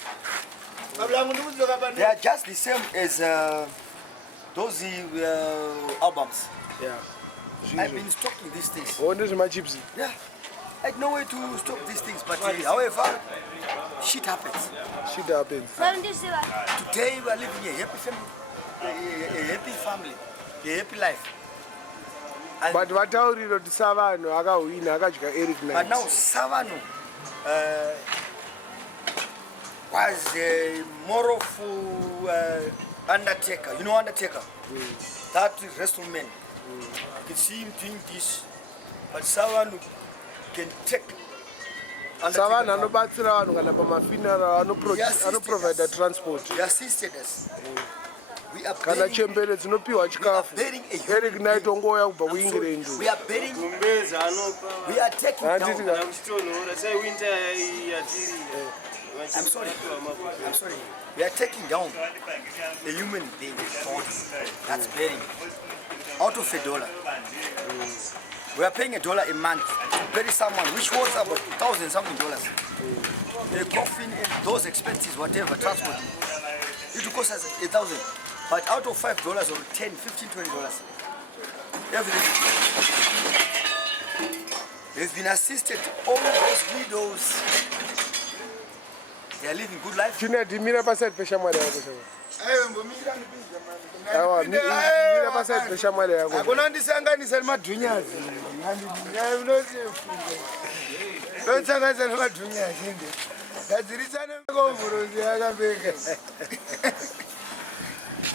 They are just the same as those albums. Yeah. I've been stocking these things. Oh, those are my chips. Yeah. I had no way to stop these things, but however, shit happens. Shit happens. Today we are living a happy family, a happy life. And But vatauriro kuti Savanu akahwina akadya Eric Knight. but now Savanu was more of Undertaker. You know Undertaker? That wrestleman. You can see him doing this. But Savanu can take Savanu Undertaker. anobatsira vanhu kana pamafuneral anoprovide transport. He assisted us. We are Kana burying, chembere dzinopiwa chikafu. burying a human Eric Knight being. ongouya kubva I'm sorry. kuEngland. We are burying, we are taking Handiti down. ka- I'm sorry. I'm sorry. We are taking down a human being. That's burying. Out of $1. We are paying $1 a month to bury someone, which was about $1,000-something. The coffin and those expenses, whatever, transport. It will cost us $1,000. But out of $5 or $10, $15, $20, everything. They've been assisted. All those widows, they are living good life. China D mira paside peshamwari yako sasa. Awa mira paside peshamwari yako. Akuna ndisanganisa nemadhunyazi. Ndosanganisa nemadhunyazi ndi. Gadzirisane komvurozi yakapfeka.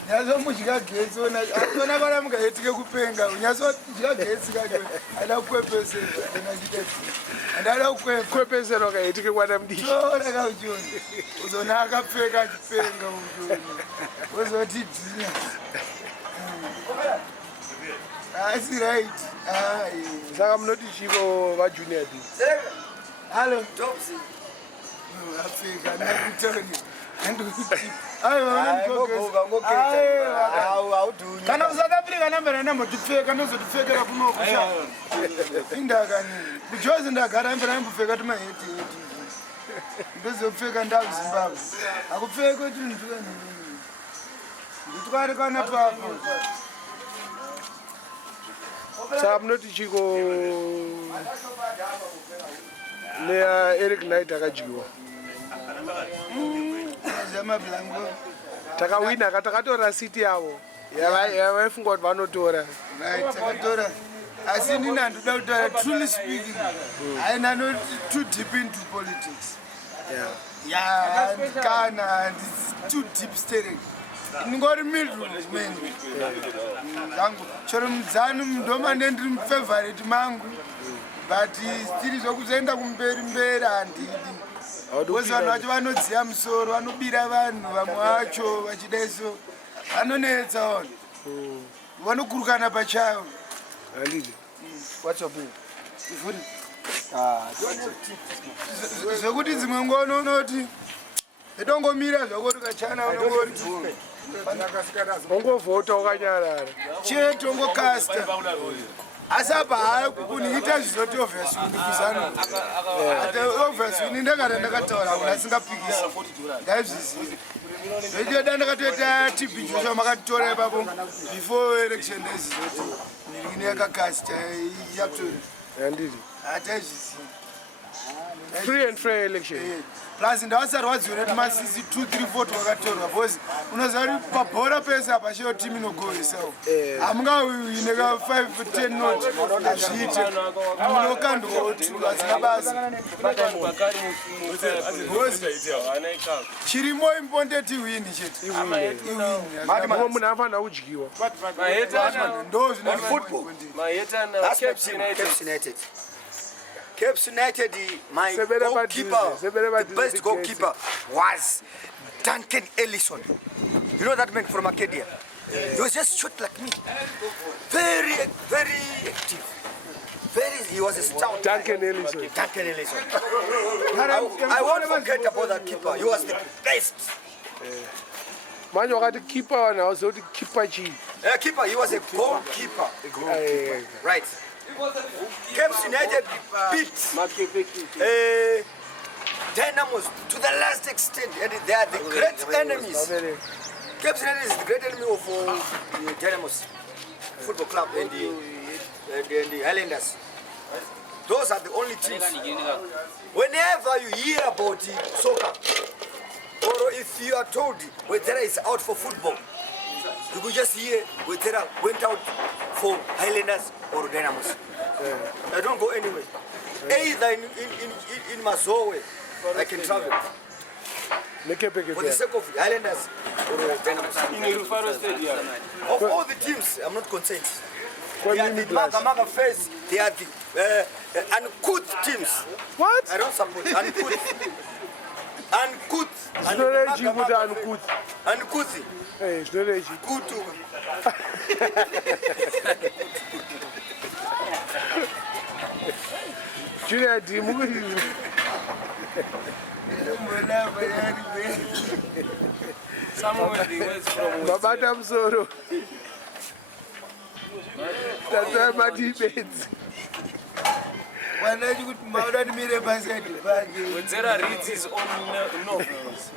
Nyazo mudya getsi ona vana mukaitike kupenga. Nyazo mudya getsi kacho ada kukwepesera kana chiteti. Andada Kwepesera wakaitike kwana mdishi. ora kauchoni. Uzona akapfeka chipenga uchoni. Uzoti dhinya. Asi right. Saka munoti chivo vajunior D. Hello. Topsy. Apfeka nakutoni. Andikuti. Kana kuSouth Africa nambera ndambotipfeka ndozotipfekera kunoko sha. Indakani. Kujozi ndagara mbera ndambopfeka timaheti. Ndozopfeka ndakuZimbabwe. Akupfeka kuti ndikani. Nditwari kana papo. Saka munoti chiko nea Eric Knight akadyiwa. Zama blanco. Takawina takatora siti yavo. Yavaifunga kuti vanotora. Right, takatora. Asi ndina ndoda kutaura truly speaking. I am not too deep into politics. Yeah, kana it's too deep staring. Ngori middle man. Zangu choro mdzanu mndoma ndiri favorite mangu. But still zvokuzoenda kumberi mberi handidi. Because vanhu vacho vanodziya musoro, vanobira vanhu, vamwe vacho vachidaiso vanonetsa vanhu. Vanokurukana pachavo. Handidi. What's your bill? Zvekuti dzimwe ngono unoti ndongomira zvako tikachana unongoti Ungovhota wakanyarara. chete ungokasta. asaba kuniita zvizoti obvious kuzano obvious ndakati ndakataura unasingapikisa ndaizviziva zveitoda ndakatoita TB Joshua makatitora ipapo before election ndezizoti ndiri yakakasta ichakutori handiri hataizviziva free and fair election plus ndavasarwadziwa kuti masisi 2 3 4 twakatorwa because unoziva kuti pabhora pese apa cheo timu inogovesawo hamungaine ka 5 10 not hazviite munokandwa hazina basa chirimo important tiwini chete mumwe munhu afanira kudyiwa ndo Caps United, my goalkeeper, the best goalkeeper was Duncan Ellison. You know that man from Arcadia? He was just short like me. Very active. He was a stout. Duncan Ellison. Duncan Ellison. I won't forget about that keeper. He was the best. Manje wakati keeper wana wazoti keeper chi. Keeper, he was a goalkeeper. Right. Caps United beat Dynamos to the last extent, and they are the great enemies. Caps United is the great enemy of the Dynamos Football Club and the Highlanders. Those are the only teams. Whenever you hear about soccer, or if you are told Wedzera is out for football, you could just hear Wedzera went out for Highlanders or Dynamos. I don't go anywhere. Either in Mazowe, I can travel. For the sake of Highlanders or Dynamos. Of all the teams, I'm not concerned. They are the Maga face. They are the uncouth teams. What? I don't support uncouth. Uncouth. Uncouth. Hey, it's not easy. Good too. Junior D, Babata Msoro. That's why my debates. When I could murder me, Wedzera reads his own novels.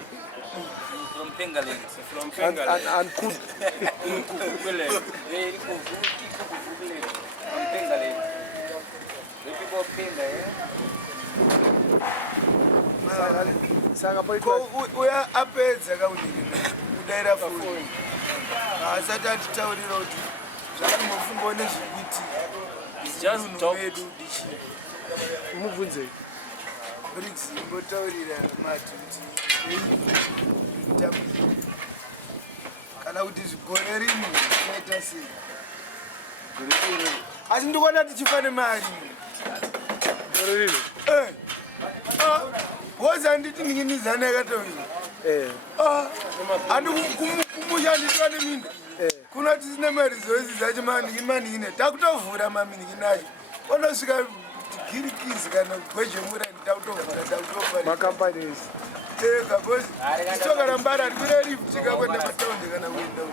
From Pengaling. From Pengaling. And Kuda. From Pengaling. The people of Pengaling. uya apedza kaunirira kudaira foni asati atitaurira kuti zvaanofungawo nezvekuitika dunhu medu dichi mubvunzei briggs imbotaurira mati kuti kana kuti zvigore rimwe zvinoita sei asi ndikuona tichifa nemari gore rino What's anditi ninginizana yakatowina handi kumushandiswa neminda kuna tisina mari zoisi zacho maningi takutovhura maminiki nacho onosvika tigirikizi kana gwezhemura takutovhura macompanies kakosi tichoka rambara ari kurerifu tikakwenda pataundi kana kuenda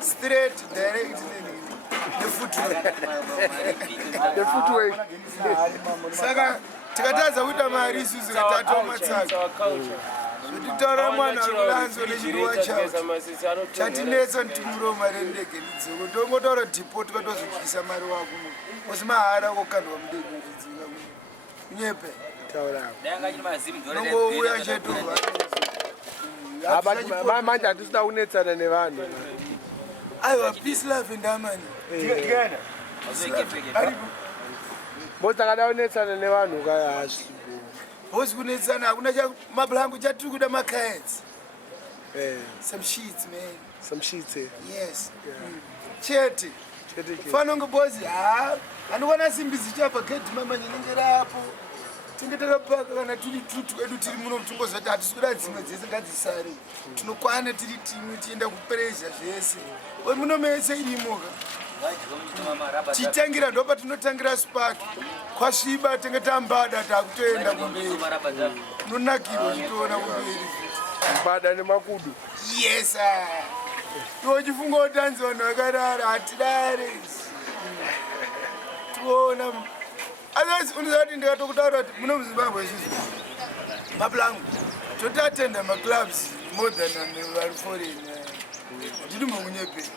straight direct nefootway saka tikatadza kuita mari isusu katatoa matsaka zvotitaura mwana ari kulanzwa nechidiwa chavo chatinetsa ntimuro mari endege ndidzoko tongotaura dhipo tikatozotyisa mari wako kosi mahara kokandwa mudege ndidzika kunyepe nongouya chetu manje hatisina kunetsana nevanhu aiwa peace love ndamani bosi takada kunetsana nevanhu kahasi bosi kunetsana hakuna mablangu chatiri kuda makayets some sheets man some sheets yes chete fanonge bosi handikuona simbi zichabva gedhi mamanyinengerapo tinge takapaka kana tiri tutu edu tiri muno tingozvati hatisi kuda dzimwe dzese ngadzisare tinokwana tiri timwe tienda kupressure zvese we muno mese irimoka titangira ndo patinotangira spark kwasviba tenge tambada takutoenda kumberi nonakirwa chitoona kumberi mbada nemakudu yes iwo chifunga utanzi vanhu vakarara hatidare kuona otherwise unizati ndikatokutaura kuti muno muzimbabwe izvizvi maplangu totatenda maclubs more than vari foreign ndiri mungunyepeni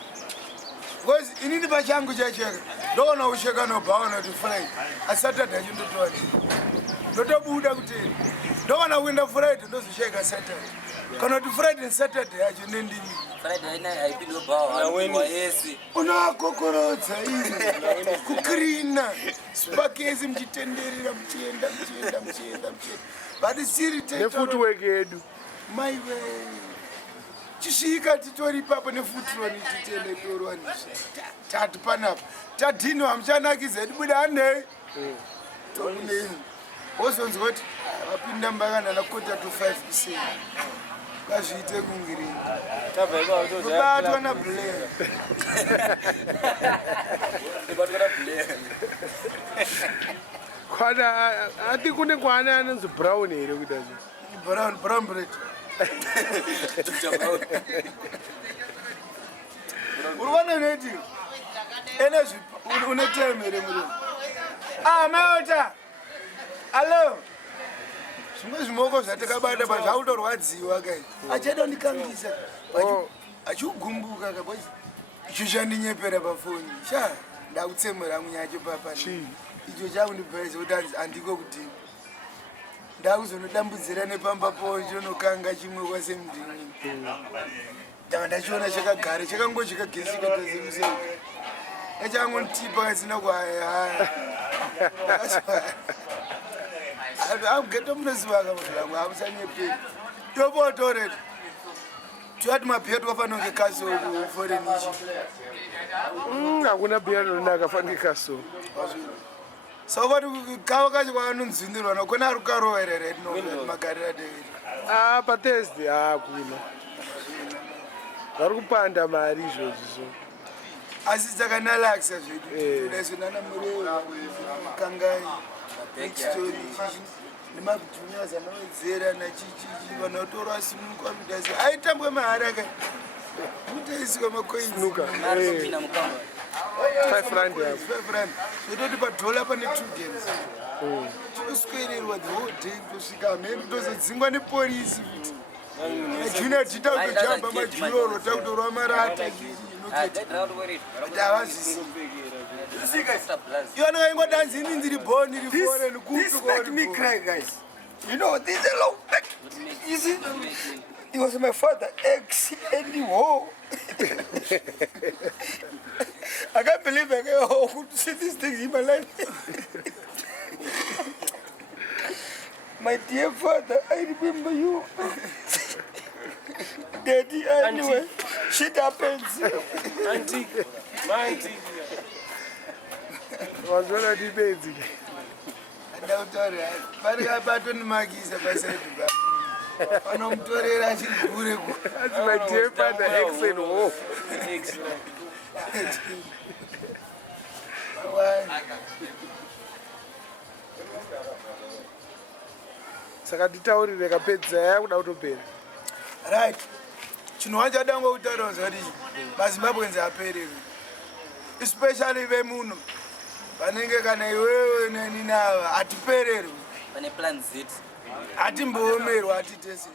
because inini pachangu chacheka ndoona usheka nobhaona kuti friday asaturday achindotoni ndotobuda kuteni ndoona kuenda friday ndozosheka saturday kana kuti friday nesaturday acho nendini unakokorodza ini kukrina spakezi muchitenderera muchienda but siri nefootwork yedu maiwe chisvika titori ipapo nefutroni titende torwanisha tatu panapa tadhinwa muchanakidza tibuda anei tokuneni wozonzwa kuti vapinda mbakanana kota to 5 kuseni kazviite kungirini kubatwa nablea kwana ati kune kwana anonzi brown here kuita brown bread urikuona neti ene unetemere murume maota alo zvimwe zvimoko zvatakabata pa zvautorwadziwa kai achada ndikangisa achigumbuka ka boys icho chandinyepera pafoni sha ndakutsemera munyacho papa icho chakundibvaiza kuti andiko kuti ndakuzonodambudzira nepamba po ndinokanga chimwe kwase mudini ndanga ndachiona chakagara chakangochika gesi katazimusei echangontipa kasina kuhaya akugeto munozivaka muzvangu hamusanyeperi topotoreti tiwati mabhiya tokafanira kunge kaso kuforenichi hakuna bhiya ronaka fanike kaso saka kuti kavo kacho kwaanonzindirwa nokona ari kukarowa here magarira deiri pathursday hakuna vari kupanda mari izvozvo asi dzakanalakisa zvedu daisonana Murehwa kangai backstory nemabjuniors anowedzera nachichichi vanhu vatorwa simuka midasi aitambwe mahara kai mutaiswa macoinsnuka 5 rand zvetoti padhola pane 2 games tinoswererwa the whole day kutosvika hamene tozodzingwa nepolisi kuti ajuna tita kutojamba majuroro takutorwa marata havazvisi iwana kaingodanzi ini ndiri boni rifore guys. You know, this is a long back. You see, he was my father, ex and war. I can't believe I could see these things in my life. My dear father, I remember you. Daddy, anyway, shit happens. Auntie, my auntie. Was one of the basic. Patonimakisa pasaidu panomutorera chigure That's my dear father, ex and war. Saka titaurire kapedza yakuda kutopera. Right. Chinhu chadangwa kutaura kuti mazimbabwenzi aperere. Especially vemuno. Vanenge kana iwewe neni nava atipererwi. Pane plans zetu. Atimboomerwa atitese.